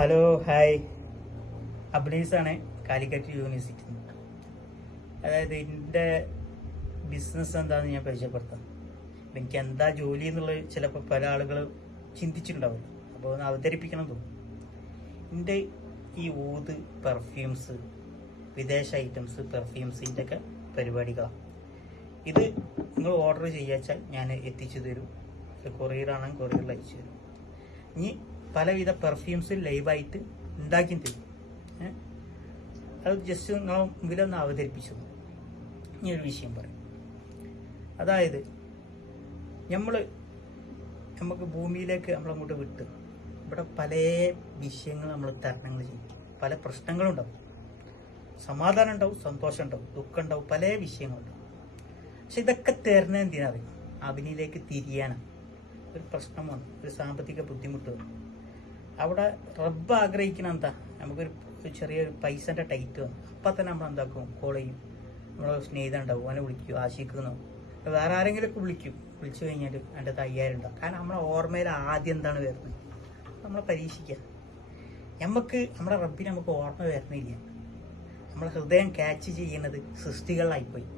Hello hi, അബ്നീസാണ്, Calicut university. അതായത് എൻ്റെ ബിസിനസ് എന്താണെന്ന് ഞാൻ പരിചയപ്പെടുത്താം. എനിക്ക് എന്താ ജോലി എന്നുള്ളത് ചിലപ്പോൾ പല ആളുകൾ ചിന്തിച്ചിട്ടുണ്ടാവില്ല. അപ്പോൾ ഒന്ന് അവതരിപ്പിക്കണം തോന്നും. എൻ്റെ ഈ ഊത് പെർഫ്യൂംസ്, വിദേശ ഐറ്റംസ് പെർഫ്യൂംസിൻ്റെ ഒക്കെ പരിപാടികളാണ്. ഇത് നിങ്ങൾ ഓർഡർ ചെയ്യാച്ചാൽ ഞാൻ എത്തിച്ചു തരും. കൊറിയറാണെങ്കിൽ കൊറിയറിൽ അയച്ചു തരും. ഇനി പലവിധ പെർഫ്യൂംസ് ലൈവായിട്ട് ഉണ്ടാക്കി തരും. അത് ജസ്റ്റ് നിങ്ങളെ മുമ്പിലൊന്ന് അവതരിപ്പിച്ചു. ഇനി ഒരു വിഷയം പറയും. അതായത് നമുക്ക് ഭൂമിയിലേക്ക് നമ്മളങ്ങോട്ട് വിട്ട് ഇവിടെ പല വിഷയങ്ങൾ നമ്മൾ തരണങ്ങൾ ചെയ്യും. പല പ്രശ്നങ്ങളുണ്ടാവും. സമാധാനം ഉണ്ടാവും, സന്തോഷം ഉണ്ടാവും, ദുഃഖം ഉണ്ടാവും, പല വിഷയങ്ങളുണ്ടാവും. പക്ഷെ ഇതൊക്കെ തരുന്നത് എന്തിനാണ്? അവനിലേക്ക് തിരിയാനാണ്. ഒരു പ്രശ്നമാണ്, ഒരു സാമ്പത്തിക ബുദ്ധിമുട്ട് വരും. അവിടെ റബ്ബ് ആഗ്രഹിക്കണം എന്താ? നമുക്കൊരു ചെറിയൊരു പൈസന്റെ ടൈറ്റ് വന്നു. അപ്പം തന്നെ നമ്മൾ എന്താക്കും? കോൾ ചെയ്യും. നമ്മളെ സ്നേഹിതം ഉണ്ടാവും, അവനെ വിളിക്കും, ആശിക്കുന്നോ വേറെ ആരെങ്കിലുമൊക്കെ വിളിച്ചു കഴിഞ്ഞാൽ എൻ്റെ 5000 ഉണ്ടാവും. കാരണം നമ്മളെ ഓർമ്മയിൽ ആദ്യം എന്താണ് വരുന്നത്? നമ്മളെ പരീക്ഷിക്കുക. നമ്മുടെ റബ്ബിന് നമുക്ക് ഓർമ്മ വരുന്നില്ല. നമ്മളെ ഹൃദയം ക്യാച്ച് ചെയ്യുന്നത് സൃഷ്ടികളിലായിപ്പോയി,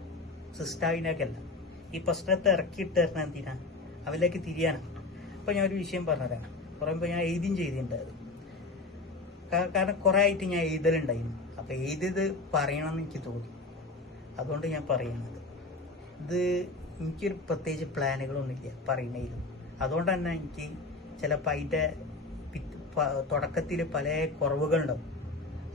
സൃഷ്ടാവിനൊക്കെയല്ല. ഈ പ്രശ്നത്തെ ഇറക്കിയിട്ട് തരണം എന്തിനാ? അവരിലേക്ക് തിരിയാനാണ്. അപ്പോൾ ഞാൻ ഒരു വിഷയം പറഞ്ഞുതരാം. പറയുമ്പോൾ ഞാൻ എഴുതിയും ചെയ്തിട്ടുണ്ടായിരുന്നു. കാരണം കുറെ ആയിട്ട് ഞാൻ എഴുതലുണ്ടായിരുന്നു. അപ്പം എഴുതിയത് പറയണമെന്ന് എനിക്ക് തോന്നി. അതുകൊണ്ട് ഞാൻ പറയുന്നത്, ഇത് എനിക്കൊരു പ്രത്യേകിച്ച് പ്ലാനുകളൊന്നുമില്ല പറയുന്നതിലും. അതുകൊണ്ട് തന്നെ എനിക്ക് ചിലപ്പോൾ അതിൻ്റെ തുടക്കത്തിൽ പല കുറവുകളുണ്ടാവും.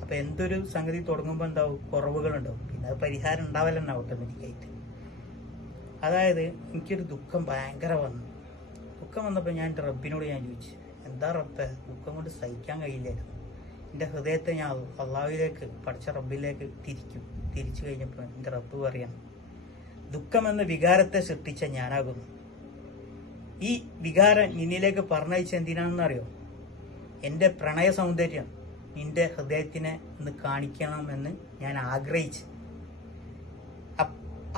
അപ്പം എന്തൊരു സംഗതി തുടങ്ങുമ്പോൾ എന്താവും? കുറവുകളുണ്ടാവും. പിന്നെ അത് പരിഹാരം ഉണ്ടാവല്ലോ ഓട്ടോമാറ്റിക്കായിട്ട്. അതായത് എനിക്കൊരു ദുഃഖം ഭയങ്കര വന്നു. ദുഃഖം വന്നപ്പോൾ ഞാൻ എൻ്റെ റബ്ബിനോട് ഞാൻ ചോദിച്ചു, എന്താ റബ്ബേ, ദുഃഖം കൊണ്ട് സഹിക്കാൻ കഴിയില്ലായിരുന്നു. എൻ്റെ ഹൃദയത്തെ ഞാൻ അള്ളാഹുവിലേക്ക്, പഠിച്ച റബ്ബിലേക്ക് തിരിച്ചു കഴിഞ്ഞപ്പോൾ എൻ്റെ റബ്ബ് പറയാം, ദുഃഖമെന്ന വികാരത്തെ സൃഷ്ടിച്ച ഞാനാകുന്നു. ഈ വികാരം നിന്നിലേക്ക് പറഞ്ഞയച്ച എന്തിനാണെന്നറിയോ? എൻ്റെ പ്രണയ സൗന്ദര്യം നിന്റെ ഹൃദയത്തിനെ ഒന്ന് കാണിക്കണമെന്ന് ഞാൻ ആഗ്രഹിച്ചു.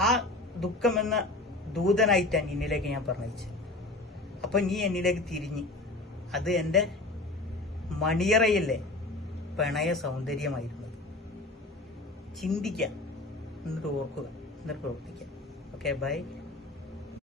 ആ ദുഃഖമെന്ന ദൂതനായിട്ടാണ് നിന്നിലേക്ക് ഞാൻ പറഞ്ഞയച്ചത്. അപ്പൊ നീ എന്നിലേക്ക് തിരിഞ്ഞ്, അത് എൻ്റെ മണിയറയിലെ പ്രണയ സൗന്ദര്യമായിരുന്നത്. ചിന്തിക്കാം, എന്നിട്ട് ഓർക്കുക, എന്നിട്ട് പ്രവർത്തിക്കാം. Okay, by.